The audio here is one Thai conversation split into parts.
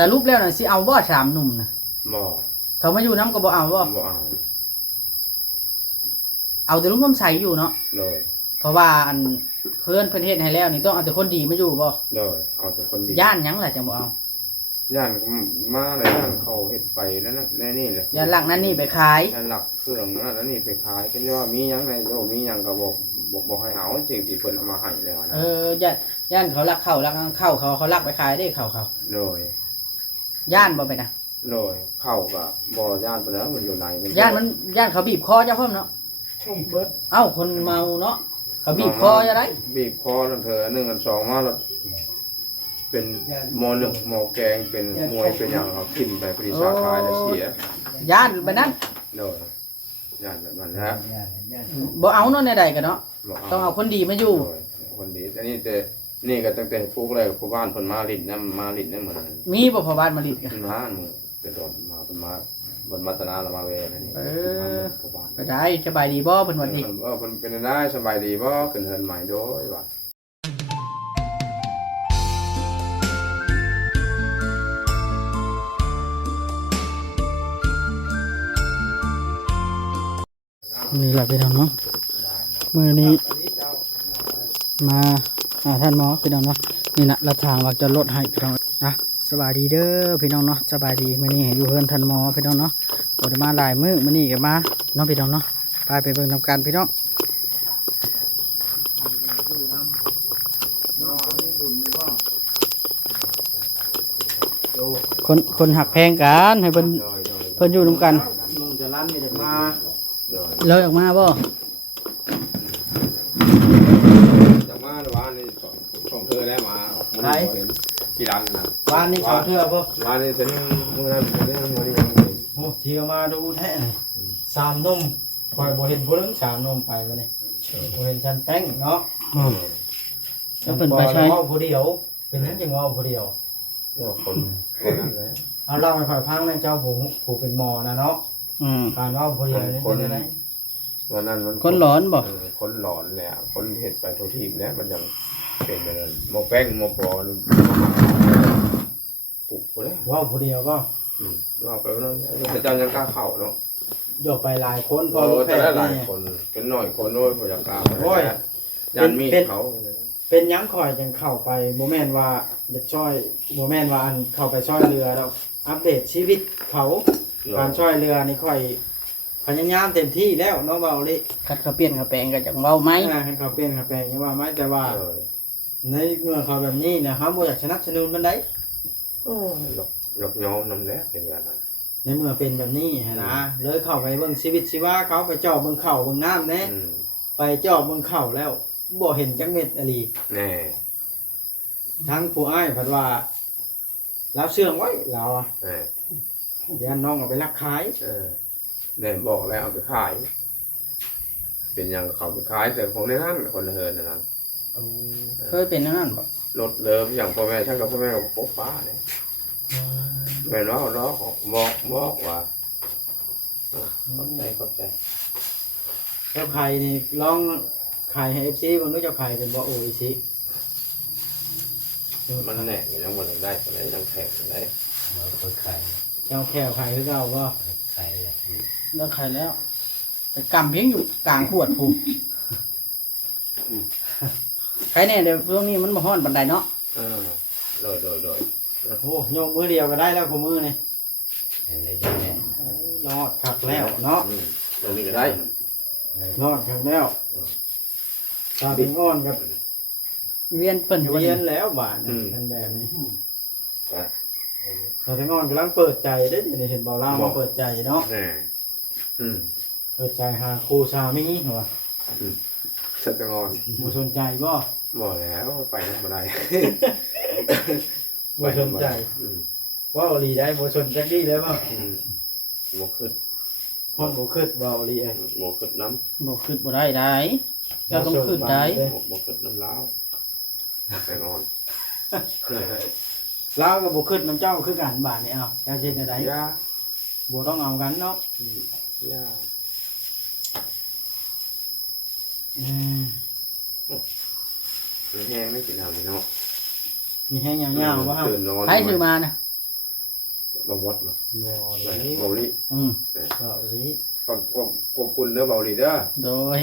สรุปแล้วน่ะสิเอาบ่สามหนุ่มน่ะ บ่ เขามาอยู่น้ำก็บ่เอาบ่ บ่เอา เอาแต่ลุงคำใสอยู่เนาะ เลย เพราะว่าอันเพิ่นเฮ็ดให้แล้วนี่ต้องเอาแต่คนดีมาอยู่บ่ เลยเอาแต่คนดี ย่านหยังล่ะจังบ่เอา ย่านมาเลยย่านเขาเฮ็ดไปแล้วนะในนี่เลย ย่านหลักนั้นนี่ไปขาย ย่านหลักเครื่องนั้นแล้วนี่ไปขายเป็นว่ามีหยังไงโยมีหยังก็บอกให้เอาสิ่งที่เพิ่นเอามาให้แล้วนะ ย่านเขาลักเข้าลักเข้าเขาลักไปขายได้เข้าเขา เลย ย่านบ่ไปนะ เลยเข้าก็บ่ย่านไปแล้วมันอยู่ไหน ย่านเขาบีบคอเจ้าพ่อมเนาะเอ้าคนเมาเนาะเขาบีบคอจะได้ บีบคอนั่นเถอะ1กัน2มาแล้วเป็นหมอหนึ่งหมอแกงเป็นมวยเป็นอย่างเขากินไปปริสาขายแล้วเสีย ย่านไปนั้น เลยย่านแบบนั้นนะ บ่เอาเนาะในใดกันเนาะ บ่ ต้องเอาคนดีมาอยู่ คนดีอันนี้แต่นี่ก็ตั้งแต่ปลูกแล้วผู้บ้านเพิ่นมาลิ้นน้ำมาลิ้นน้ำเหมือนกัน มีบ่พอบ้านมาลิดกัน มาหมู่แต่ตอนมาเพิ่นมาบนมัตนาละมาเวนั่นนี่ผู้บ้าน ก็ได้สบายดีบ่เพิ่นว่าดี เพิ่นเป็นได้สบายดีบ่ขึ้นเฮือนใหม่โดยว่า นี่แหละพี่น้องเนาะมื้อนี้มาท่านหมอพี่น้องเนาะนี่นะละทางว่าจะลดให้พี่น้องนะสบายดีเด้อพี่น้องเนาะสบายดีมื้อนี้อยู่เฮือนท่านหมอพี่น้องเนาะบ่ได้มาหลายมื้อมื้อนี้ก็มาเนาะพี่น้องเนาะไปเบิ่งทำการพี่น้องคนหักแพงกันให้เพิ่นอยู่นำกัน ลุงจะลั่นนี่เด็กมา เลยออกมาบ่ จากมาว่านี่ช่องเธอได้มามันเห็นที่ร้านน่ะ บ้านนี้เขาเทื่อบ่ ร้านนี้ฉันมื้อนั้นมื้อนี้ยัง โอ้เที่ยวมาดูแท้เลยสามนมคอยบ่เห็นผู้นึงสามนมไปวันนี้บ่เห็นฉันแป้งเนาะแล้วเป็นไปใช้ผู้เดียวเป็นนั้นจังว่าผู้เดียว คนนั้นเลย เอาเล่าให้ข่อยฟังในเจ้าผู้เป็นหมอนะเนาะการว่าผู้เดียวนี่เป็นยังไง วันนั้นมัน คนหลอนบ่ คนหลอนเนี่ยคนเห็ดไปทุกทีเนี่ยมันยังเป็นไปเลยโมแป้งโมปอนขุกไปเลย ว่าผู้เดียวบ่ เราไปวันนั้นพระเจ้ายังกล้าเข่าเนาะ โยกไปหลายคนพอ โอ้ รู้ แต่ แพ้ ละหลายคนกันหน่อยคนโน้ยพยากล้ายันมีเขา เป็นยังข่อยจังเข้าไปบ่แม่นว่าจะช่วยบ่แม่นว่าอันเข้าไปช่วยเรือแล้วอัปเดตชีวิตเขาการช่วยเรือนี่ค่อยพยายามเต็มที่แล้วเนาะเว้าเลยคัดเขาเปลี่ยนเขาแปลงก็จังเว้าไหมคัดเขาเปลี่ยนเขาแปลงว่าไหมแต่ว่าในเมื่อเขาแบบนี้นะเขาบ่อยากสนับสนุนมันได้ หลอกย้อมน้ำแดงเห็นกัน ในเมื่อเป็นแบบนี้นะเลยเข้าไปเบิ่งชีวิตชีวาเขาไปเจาะเบิ่งเข่าเบิ่งน้ำแน่ไปเจาะเบิ่งเข่าแล้วบ่เห็นจักเม็ดอลี แน่ ทั้งผู้อ้ายเพิ่นว่ารับเชื่องไว้เราอ่ะ แน่ เดี๋ยวน้องเอาไปรักขาย แน่บอกแล้วเอาไปขาย เป็นอย่างเขาไปขายแต่ของในนั้นคนเฮินนั้น เคยเป็นนั่นบ่ รถเลิฟอย่างพ่อแม่ช่างกับพ่อแม่กับป๊ป้าเนี่ยแม่น้องน้องบอกว่าขอบใจ เจ้าไข่นี่ลองไข่ให้ FC บ่รู้เจ้าไข่เป็นบ่โอ้ยสิ มันแหน่ยังหมดได้คนไหนยังแข็งได้ เจ้าแค่ไข่คือเก่าบ่ ไข่เลย แล้วไข่แล้วไปกำเพียงอยู่กลางขวดพุ่นไข่เนี่ยเดี๋ยวช่วงนี้มันบ่ฮ้อนปานใดเนาะ โดย โอ้ยกมือเดียวก็ได้แล้วคู่มือนี่ เลยจะแน่ รอดคักแล้วเนาะ ตรงนี้ก็ได้ รอดคักแล้วตาเป็นอ่อนกับเวียนเปิ่นเวียนแล้วบาดเป็นแบบนี้ตาเป็นอ่อนกำลังเปิดใจได้เดี๋ยวนี้เห็นเบาล่ามาเปิดใจเนาะ แน่เปิดใจหาครูชามิเหรอ สัตว์งอน บ่สนใจบ่ บอกแล้วไปนั่นมาได้ บ่สนใจว่าอลีได้บ่สนจักดีเลยบ่ หมกขึ้น ฮ้อนบ่คิดบ่อลีเอ้ หมกขึ้นน้ บ่คิดบ่ได้ได้เจ้าต้องคิดได้ ำหมกขึ้นน้ำล้าวแต่งอน ลาวก็บ่คิดนำเจ้าคือกันบาดนี่เอาเจ้าสิได้ ยา บ่ต้องเอากันเนาะ ยาแห้งไม่กินน้ำเนาะ มีแห้งยาวๆบ่ครับ ตื่นนอน ใครซื้อมานะ มาบดมา บ่ลิ เบาลี อืม บ่ลิ ก็คุณเด้อเบาลีเด้อ โดย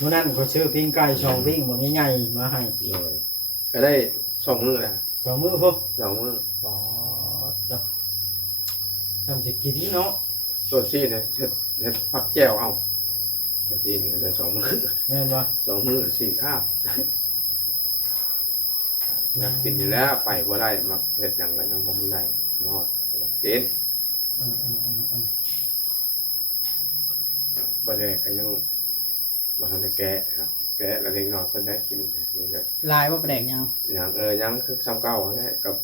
มื้อนั้นเขาชื่อปิ้งไก่ชองปิ้งบ่ใหญ่ๆมาให้ เลยก็ได้2มื้อแล้ว สองมื้อพุ่น 2มื้อ บ่จ้ะทำสิกินเนาะ ส่วนซี่เนี่ยเฮ็ดผักแจ่วเอาซี่นี่ก็ได้2มื้อ แม่นบ่ 2มื้อ4คาบอยากกินอยู่แล้วไปบ่ได้มาเฮ็ดหยังก็ยังบ่ทันได้นอดอยากกิน บ่ได้ก็ยังบ่ทันได้แกะครับแกะแล้วเด็กน้อยเพิ่นได้กินนี่ก็ ลายว่าแปลกยัง ยังยังคือซ้ำเก่าแหละกับ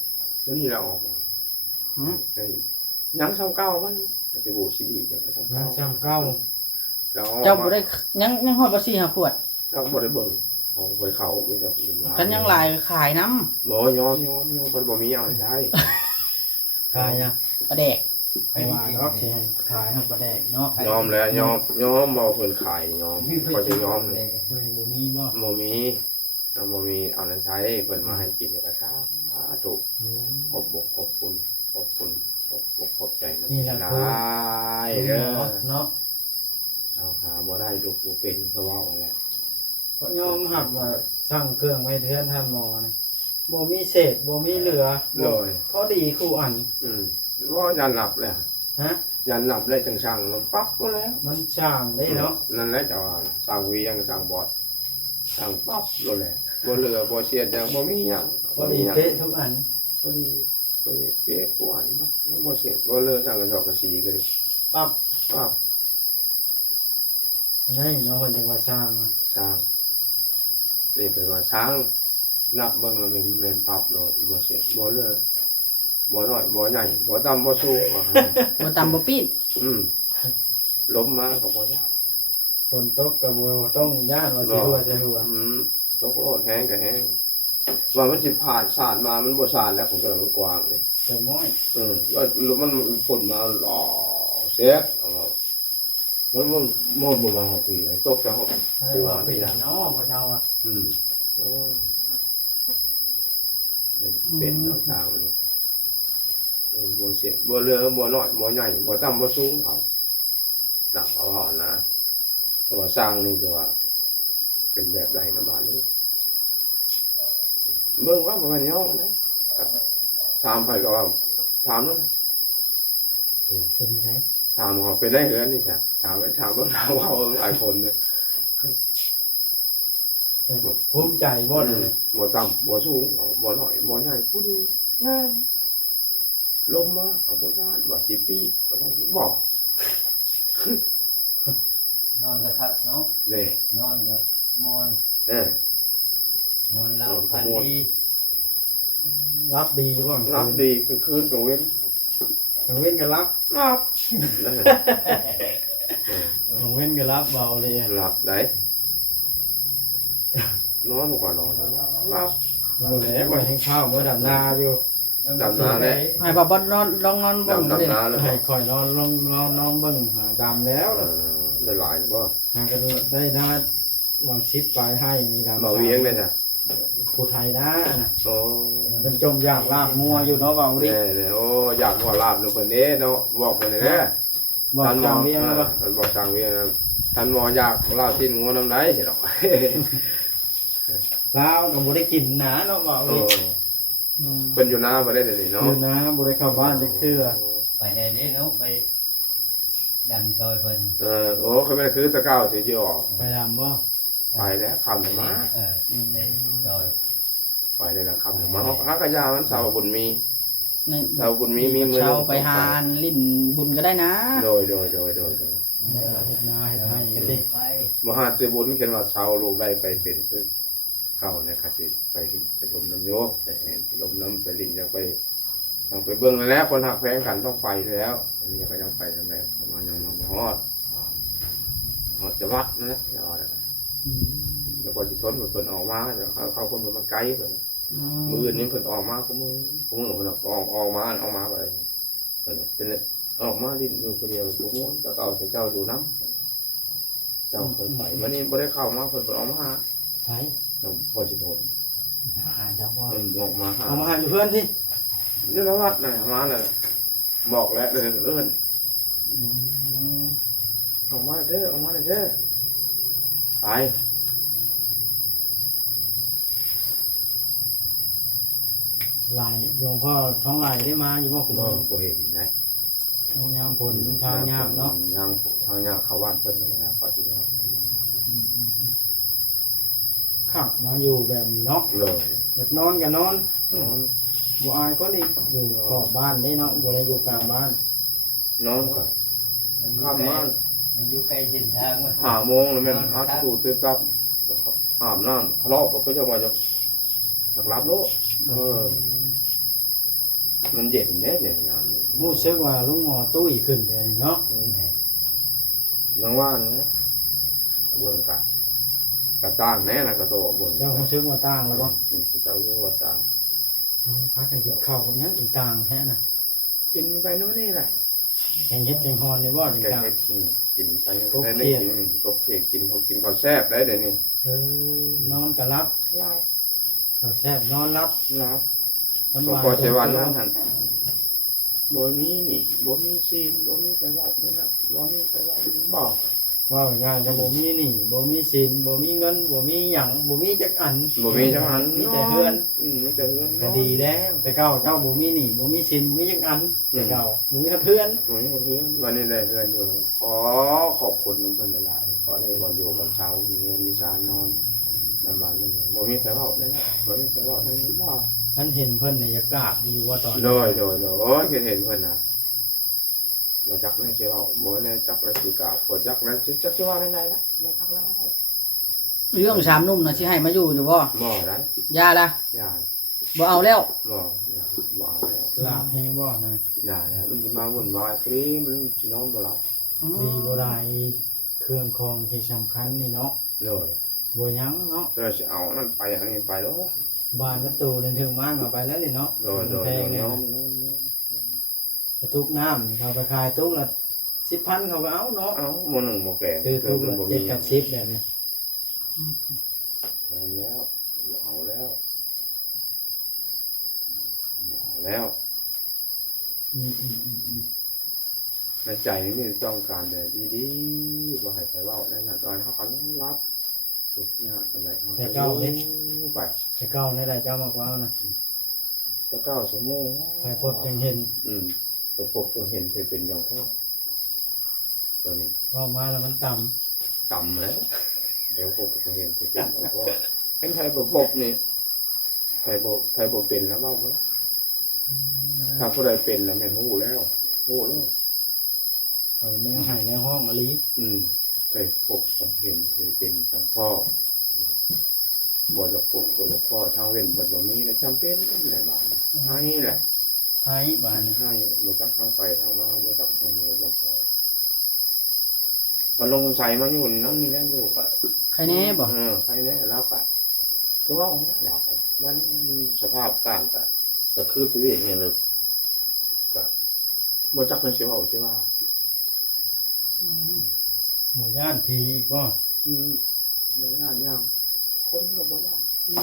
ตัวนี้เราออกมา หืม ยังซ้ำเก่ามันจะบูชีบีกันซ้ำ ยั เก่าง จำเก่า เรา เจ้าบ่ได้ยังฮอดบ่4 5ขวด เราบ่ได้เบิ่งของไปเขามีแต่ กันยังลายขายน้ บ่ยอมเพิ่นบ่มีเอาใช้ ขายนะ ำปลาแดก ไปว่าดอกสิให้ขายให้ปลาแดกเนาะ ยอมแล้วยอมบ่เพิ่นขายยอมก็จะยอมเลย เฮ้ยบ่มีบ่ บ่มีเอาใช้เพิ่นมาให้กินก็ซาถูก ขอบอกขอบคุณขอบใจนะ นี่แหละ ได้ คือ เด้อ เนาะ เอาหาบ่ได้ลูกบ่เป็นก็เว้าแหละ เพราะยอมหับว่าสั่งเครื่องไว้เทือนท่านหมอนี่บ่มีเศษบ่มีเหลือ เลย พอดีคู่อัน ว่ายันหลับเลย ฮะ ยันหลับเลยจังสั่งมันปั๊บก็แล้ว มันช่างได้เนาะ นั่นแหละจะว่าสั่งเวียงสั่งบอดสั่งปั๊บโลดแหละบ่เหลือบ่เสียดหยังบ่มีหยัง พอดีเป๊ะทุกอัน พอดีเป๊ะกว่าอันบ่เสียดบ่เหลือสั่งกระสอบกระสีก็ได้ ปั๊บ ปั๊บ นี่เนาะเพิ่นจังว่าช่างอะ สั่งนี่เป็นว่าช้างนับเบิ่งแล้วแม่นปั๊บโลดบ่เสียดบ่เหลือบ่น้อยบ่ใหญ่บ่ต่ำบ่สูงว่า บ่ตำบ่ปีด ล้มมาก็บ่ได้ ฝนตกก็บ่ต้องย่านว่าสิหัวใส่หัว ตกโลดแห้งก็แห้งว่ามันสิผ่านสาดมามันบ่สาดแล้วผมก็มันกว้างเลย แต่ม้อย ว่ามันฝนมาหล่อเสียดมันบ่มาหกปีตกจะหก อะไรว่าเป็นเนาะบ่เจ้าอ่ะ โอ้เป็นเนาะทางนี่บ่เสียบ่เรือบ่น้อยบ่ใหญ่บ่ต่ำบ่สูงเอาหนักเอานะแต่ว่าสร้างนี่คือว่า เป็นแบบใดนะบ้านนี้เบิ่งว่ามันย่องได้ถามไปก็ว่าถามแล้วนะ เป็นอะไร ถามเขาไปได้เฮือนนี่จ้ะถามเบิ่งถามว่าหลายคนเลย ภูมิใจบ่เลย บ่ต่ำบ่สูงบ่น้อยบ่ใหญ่ผู้ดีงามลมมากับบ่ย่านบ่สิปีบ่ได้บอก นอนกระทัดเนาะ เลย นอนก็มวน นอนหลับฝันดี รับดีบ่ รับดีกลางคืนกลางเว้น กลางเว้นก็รับ รับ กลางเว้นก็รับเบาเลย หลับได้นอนกว่านอนรับ บ่แล้วบ่ให้ข้าวมื้อดำนาอยู่ ดำนาแหละ ให้บ่บ่นอนลองนอนเบิ่งดูดิ ดำนาแล้ว ให้คอยนอนลงนอนเบิ่งหาดำแล้ว ได้หลายบ่ หาก็ได้นะวางชิปไปให้นี่ดำ มาเวียงได้จ้ะ ผู้ไทยนะน่ะ โอ้ เป็นจมอยากลาบงัวอยู่เนาะเบาดิ เนี่ยโอ้อยากว่าลาบลงเพิ่นเด้เนาะบอกเพิ่นเด้ บอกจางเวียงแล้วบ่ มันบอกสั่งเวียงท่านหมออยากลาบสิ้นงัวน้ำไหนเห็นหรอก ลาวก็บ่ได้กินนะเนาะเบา โอ้ ดิ เพิ่นอยู่นาบ่ได้เดี๋ยวนี้เนาะ คือนะบ่ได้เข้าบ้านจักเทื่อ ไปได้เด้เนาะไปดำซอยเพิ่น โอ้เขาไม่นคือตะเก้าสิสิออก ไปดำบ่ ไปแล้วคำมา ไปซอย ไปเลยนะคำมาฮักกะยามันสาวบุญมี นี่ สาวบุญมีมือ เช้าไปหาลิ้นบุญก็ได้นะ โดย เฮ็ดนาเฮ็ดให้กันดิ ไป มหาเตบุญเขียนว่าชาวลูกได้ไปเป็นคือเก่าเนี่ยค่ะสิไปลินไปลมน้ำโยกไปลมน้ำไปลินยังไปต้องไปเบื้องแล้วคนหักแพงกันต้องไปแล้วอันนี้ก็ยังไปทางไหนประมาณยังมาฮอดจะวัดนะอย่าว่าอะไรแล้วก็จะทนเพิ่นออกมาเขาคนมันไกลเพิ่นมืออื่นนี้เพิ่นออกมาก็มือเพิ่นออกมาไปเพิ่นเป็นออกมาลินอยู่คนเดียวตัวม้วนตะเก่าใส่เจ้าดูน้ำเจ้าเพิ่นไปวันนี้บ่ได้เข้ามาเพิ่นออกมาหา ไผ พอสิโทน หาเจ้าบ่ ออกมาหา เอามาหาอยู่เพื่อนพี่ นี่แล้ววัดไหนมาเลยบอกแล้วเลยเอิ้น อืม ออกมาเด้อออกมาเด้อไป หลายหลวงพ่อท้องไหลได้มาอยู่บ่คุณ บ่เห็นนะ โอ้ยามผลทางยากเนาะ ยางทางยากเขาบ้านเพิ่นแล้วปฏิญาณเพิ่นมาแล้ว ขับมาอยู่แบบนี้เนาะ เลย อยากนอนก็นอน นอน บ่อายคนอีกอยู่ขอบบ้านได้เนาะบ่ได้อยู่กลางบ้าน นอนก็ มันอยู่ ข้าม ใกล้ บ้าน มันอยู่ใกล้เส้นทางมัน 5 โมงแล้วแม่นอาบตู้ตื่นกับอาบน้ำทะเลาะก็จะมาจะรับโลมันเย็นแน่เนี่ยยามนี้ รู้สึกว่าลุงหมอตุ้ยขึ้นเดี๋ยวนี้เนาะ นังว่านะเบิ่งกะจ้างแน่นะกะโตเบิ่ง เจ้ารู้สึกว่าต่างแล้วบ่ เจ้าอยู่ว่าจ้าง เอาพักกันกินข้าวกับหยังกินต่างแท้น่ะ กินไปนู่นนี่แหละ แกงเฮ็ดแกงฮอนนี่บ่จัง แก ต่าง ให้กินไป กบ ได้ เขียด กินกบเขียดกินเขากินข้าวแซ่บได้เดี๋ยวนี้ นอนก็รับ ลาบ ก็แซ่บนอนรับ ลาบ สำ ก็ บาย พอเจวันนั้นหันบ่มีนี่บ่มีซีนบ่มีไปบอกเลยนะบ่มีไปบอกบอก ว่าอย่างจะบ่มีหนี้บ่มีสินบ่มีเงินบ่มีหยังบ่มีจักอัน บ่มีจังหัน มีแต่เฮือน มีแต่เฮือน ก็ดีแล้วแต่เก่าเจ้าบ่มีหนี้บ่มีสินบ่มีจักอันแต่เก่าบ่มีเพื่อน บ่มีเฮือนวันนี้ได้เฮือนอยู่ขอขอบคุณเพิ่นหลายๆขอได้บ่อยู่กับเช้ามีเงินมีชานนอนลำบากลำบากบ่มีไปบอกเลยนะบ่มีไปบอกเลยบ่ ท่านเห็นเพิ่นในยากาศอยู่ว่าตอน โดยโอ้ยเห็นเพิ่นน่ะบ่จักได้สิเว้าบ่แน่จักได้สิกราบบ่จักได้สิจักสิว่าได้ไงล่ะบ่จักแล้ว เรื่องสามหนุ่มนะสิให้มาอยู่อยู่บ่ บ่ได้ ยาละ อย่า บ่เอาแล้ว บ่อย่าบ่เอาแล้ว ลาบแฮงบ่นะ อย่าแล้วมันสิมาวุ่นวายฟรีมันสินอนบ่หลับ ดีบ่ได้เครื่องคองที่สำคัญนี่เนาะ เลย บ่หยังเนาะ เราสิเอานั่นไปอันนี้ไปแล้ว บ้านประตูเดินถึงมากเอาไปแล้วนี่เนาะ โดย แพงเนี่ยกระทุกน้ำนี่เขาไปขายตู้ละ10,000เขาก็เอาเนาะ เอาหมื้อหนึงบ่แก่ คือทุกละ บ่มี 7กับ10แบบนี้ เอาแล้วเอาแล้วเอาแล้ว อืม ในใจนี่มีต้องการแต่ดีๆบ่ให้ไปเว้าแล้วน่ะตอนเฮาก็รับทุกอย่างสำาใดเฮาก็อยู่ไป แต่เก่าในใดเจ้ามากกว่านะ จะ9ชั่วโมง ไปพบจังเห็น ไปพบจังเห็นไปเป็นอย่างพ่อตัวนี้ พอมาแล้วมันต่ำ ต่ำแล้วเดี๋ยวพบจังเห็นไปเป็นอย่างพ่อเป็นไผบ่พบนี่ไผบ่เป็นแล้วเว้าบ่ล่ะถ้าผู้ใดเป็นแล้วแม่นฮู้แล้วฮู้แล้ว เอาแนวให้ในห้องอลี ไปพบจังเห็นไปเป็นจังพ่อบ่จะพบบ่จะพ่อทางเว้นเบิดบ่มีแล้วจำเป็นแหละบาดให้แหละ ให้บ้าน ให้บ่จักทางไปทางมาบ่จักทางอยู่บ่เช้าบ่ลงใส่มาอยู่นำนี่แหละอยู่ก็ ใครแน่บ่ ใครแน่แล้วก็คือว่าแล้วก็วันนี้มันสภาพต่างกันแต่คือตัวเองเนี่ยเลยก็บ่จักมันสิเว้าสิว่า หมู่ย่านผีอีกบ่ บ่ย่านย่างคนก็บ่ย่าน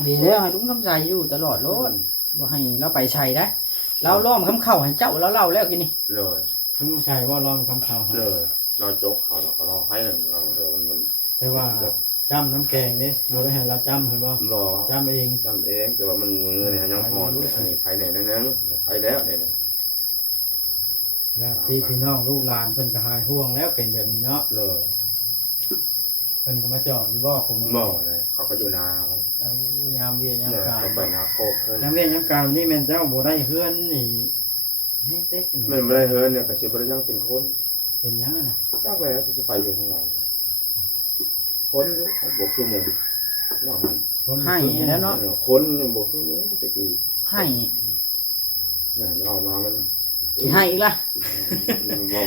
ดีแล้วให้ลุงทำใจอยู่ตลอดโลดบ่ให้เราไปใช้ได้เราล้อมคำเข้าให้เจ้าแล้วเล่าแล้วกินนี่ เลย คุณผู้ชายว่าร้องคำข่าวให้ เลยเราจกเขาเราก็รอให้หนึ่งเราเดี๋ยวมัน แต่ว่าจำน้ำแกงนี่บ่ได้ให้เราจำเห็นบ่ รอ จำเอง จำเองแต่ว่ามันมือเนี่ยยังอ่อนอันนี้ใครไหนนั่นนั่งใครแล้วเนี่ย แล้วที่พี่น้องลูกหลานเพิ่นก็หายห่วงแล้วเป็นแบบนี้เนาะ เลย เพิ่นก็มาจอดอยู่บ่ผม หม้อเลยเขาก็อยู่นาไว้ เอายามเวียยาม เนี่ย กาย เขาไปนาโคกเพิ่น ยามเวียยามกายนี่แม่นเจ้าบ่ได้เฮือนนี่แฮงเต็กนี่ ไม่ได้เฮิร์นเนี่ยก็สิบริยังเป็นคน เป็นหยังน่ะ ถ้าไปแล้วจะไปอยู่ทางไหนคนอยู่เขาบอกคือหมูว่ามัน ให้แล้วเนาะ คนเนี่ยบอกคือหมูตะกี้ ให้ เนี่ยเรามามัน สิให้อีกล่ะ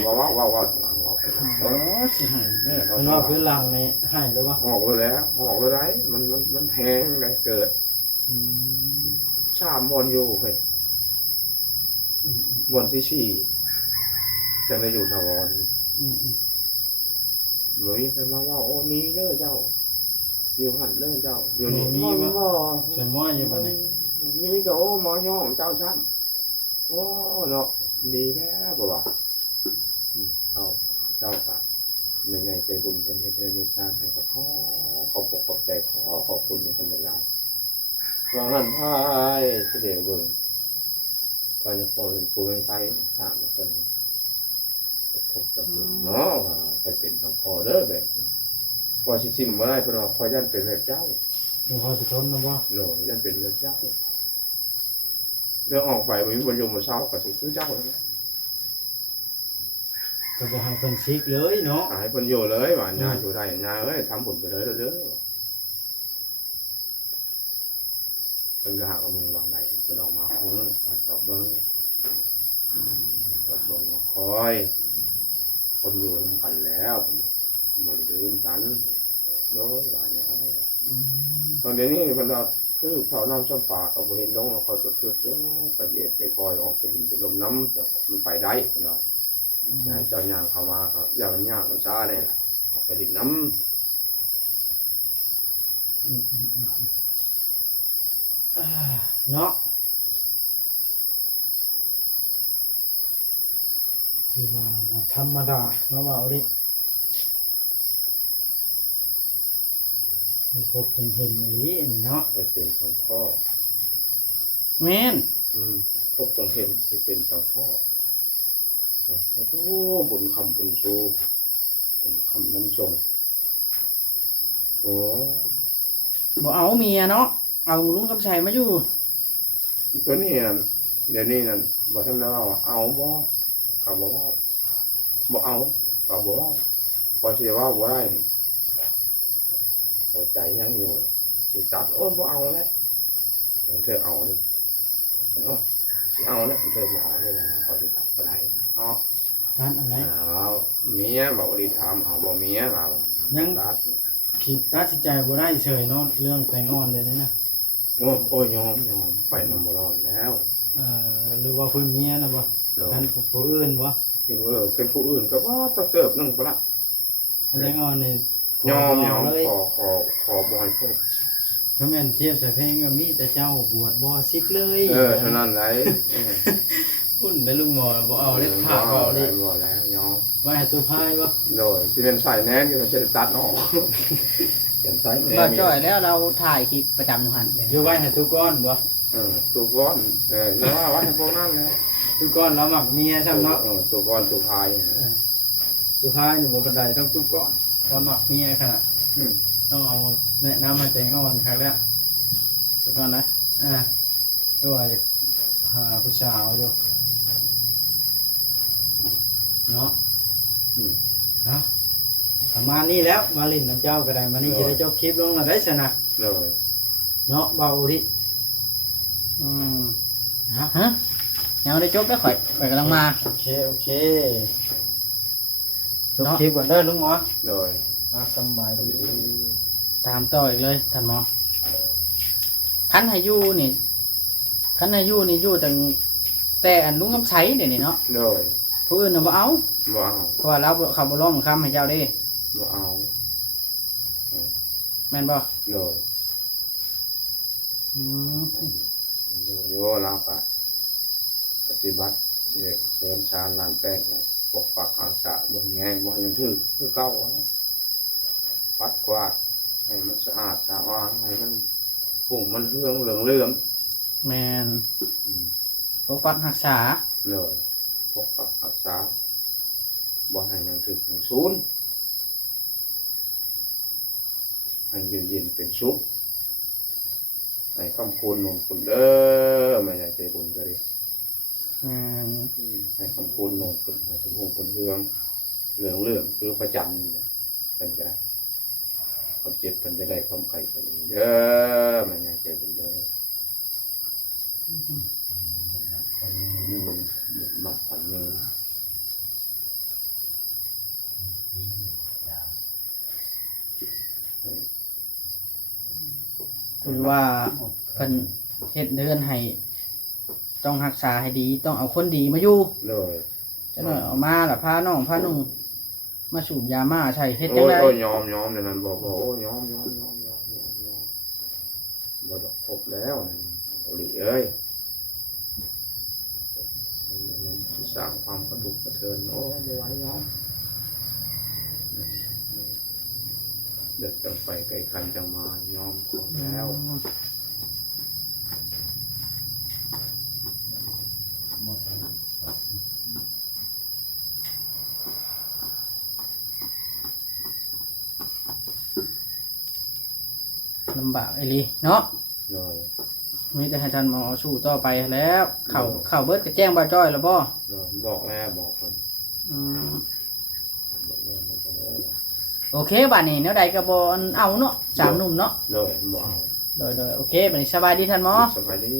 ว่าทางหลังว่า อ๋อสิให้เด้อ เพิ่นว่าพื้นหลังนี่ให้หรือบ่ ออกแล้วออกแล้วได้มันแพงเลยเกิด อืม ชามบอลอยู่เฮ้ยบอลที่สี่จะได้อยู่ถาวร อืม เลยไปมาว่าโอ้นี้เด้อเจ้าอยู่หันเด้อเจ้าอยู่นี่บ่ ใส่หม้ออยู่บัดนี้ นี่มีแต่โอ้หมอย่องเจ้าซ้ำ โอ้เนาะดีแล้วบ่ว่าเอาเจ้าก็ไม่ใหญ่ใจบุญเป็นเหตุให้เดือดร้อนให้กับพ่อขอบขอบใจขอบคุณทุกคนหลายๆว่างั้นพายเสด็จเบิ่งตอนนี้พอเป็นครูเป็นไส้ถามเพิ่นจะพบจะเห็นเนาะไปเป็นสังคอเด้อแบบนี้ก็สิซิมบ่ได้เพิ่นว่าขอยันเป็นแบบเจ้า เดี๋ยวพอสิทนนะบ่ โน่ยันเป็นแบบเจ้าเรื่องออกไปมันมีบรรยงบนเช้าก็สิคือเจ้าแล้วนะ ก็บ่ให้เพิ่นซิกเลยเนาะ ให้เพิ่นอยู่เลยว่าญาอยู่ได้ญาเอ้ยทำบุญไปเลยเด้อเพิ่นก็หากับมึงวางไหนเพิ่นออกมามาจับเบิ่งมาคอยคนอยู่นำกันแล้วบ่ได้ดื่มกันโดยว่าอย่างนั้นว่าตอนนี้เพิ่นว่าคือเผาน้ำซ้ำปลาก็บ่เห็นลงคอยก็คือโยไปเหยียบไปคอยออกไปดินไปลมน้ำจะมันไปได้เพิ่นว่าใช่เจ้าย่างเข้ามาก็อย่ามันยากมันช้าเนี่ยล่ะออกไปดินน้เนาะถือว่าบ่ธรรมดาเนาะว่าเอาดิได้พบจึงเห็นอีหลีนี่เนาะ ำไปเป็นสองพ่อ แม่น พบจงเห็นที่เป็นเจ้าพ่อสาธุบุญคำบุญชูบุญคำน้ำทรงโอ้ บ่เอาเมียเนาะเอาลุงกำชัยมาอยู่ ตัวนี้นั่นเดี๋ยวนี้นั่นบอกท่านแล้วว่าเอาบ่กับบ่ว่าบ่เอากับบ่ว่าพอเสียว่าบ่ได้พอใจยังอยู่สิตัดโอ้บ่เอาแล้วเธอเอาดิเนาะสิเอาแล้วเธอบ่เอาได้แล้วนะพอสิตัดบ่ได้นะอ๋อ นั่นอันไหน เอาเมียบอกดีถามเอาบ่เมียเอาตัด คิดตัดสินใจบ่ได้เฉยเนาะเรื่องแต่งงานเดี๋ยวนี้นะ โอ้ยอมไปนำบ่รอดแล้ว หรือว่าเพิ่นเมียนะบ่ เนาะ กันผู้อื่นบ่ คือเป็นผู้อื่นก็ว่าจะเติบนึงบ่ละ แต่งงานนี่ ยอม เลย ขอบ่ให้พบ ก็แม่นเทียบใส่เพลงก็มีแต่เจ้าบวชบ่ซิกเลย เท่านั้นไหล พุ่นได้ลุงหมอบ่เอาเล็ดผ้าบ่เอาเลย บ่แล้วยอม ไว้ให้ตัวพายบ่ โดยสิเป็นสายแน่นก็มันจะตัดออกเป็นสายแน่ บ่จ้อยแล้วเราถ่ายคลิปประจำอยู่หั่นเด้ อยู่ไว้ให้ตัวก้อนบ่ ตัวก้อนอย่าว่าวัดพวกนั้นนะ ตัวก้อนเราหมักเมียช่ำเนาะ ตัวก้อนตัวพาย ตัวพายอยู่บนบันไดต้องตุ๊กก้อนตอนหมักเมียขนาดต้องเอาแนะนำมาแต่งงานครั้งแรก สุดก่อนนะ ก็ว่าจะหาผู้สาวอยู่เนาะนะประมาณนี้แล้วมาลินน้ำเจ้าก็ได้มานี่จะได้จบคลิปลงแล้วได้ชนะ เลย เนาะเบาดิ ฮะยังได้จบแล้วข่อยกำลังมา โอเคจบคลิปก่อนเด้อลุงหมอ เลย สบายดี ตามต่ออีกเลยท่านหมอคันให้อยู่นี่อยู่แต่อันลุงกำชัยเดี๋ยวนี้เนาะ เลย ผู้อื่นน่ะบ่เอา บ่เอา เพราะว่าเราเขาบ่ร้องคำให้เจ้าเด้ บ่เอา แม่นบ่ เลย โยแล้วก็ปฏิบัติเสริมสารล้างแป้งครับปกปักรักษาบนแง่บนยังถือคือเก่าไว้ปัดกวาดให้มันสะอาดสะอ้านให้มันฝุ่งมันเรื่องเหลือง แม่นปกปักรักษา เลยปกปักรักษาบ่ให้ยังถือยังศูนย์ให้อยู่เย็นเป็นสุขให้คำคุณนนคุณเด้อไม่ใหญ่ใจบุญก็ดี ให้คำคุณนนคุณให้เป็นหงเป็นเรื่องคือประจันเป็นก็ได้ความเจ็บเป็นจะได้ความไข่จะดีเด้อไม่ใหญ่ใจบุญเด้อหมักผันเงิน คือว่าเพิ่นเฮ็ดเดือนให้ต้องรักษาให้ดีต้องเอาคนดีมาอยู่ เลย จังหน่อยเอามาล่ะพาน้องพานุ่งมาสูบยามาใช่เฮ็ดจังได๋ โอ้ยยอมในนั้นบอกโอ้ยอมบ่ดอกพบแล้วโอ้ยเอ้ย สร้างความกระดุกกระเทินโอ้ไม่ไหวเนาะเดือดจังไปไกลคันจังมายอมก่อนแล้ว หมด ลำบากไอ้ลีเนาะ เลย มีแต่ให้ท่านหมอสู้ต่อไปแล้วเข่าเบิดก็แจ้งบ่าวจ้อยแล้วบ่ เลยบอกแล้วบอกคน อืม บอกแล้วบอกแล้ว โอเคบัดนี้แนวใดก็บ่เอาเนาะสามหนุ่มเนาะ เลยบอก โดยโอเคบัดนี้สบายดีท่านหมอ สบายดี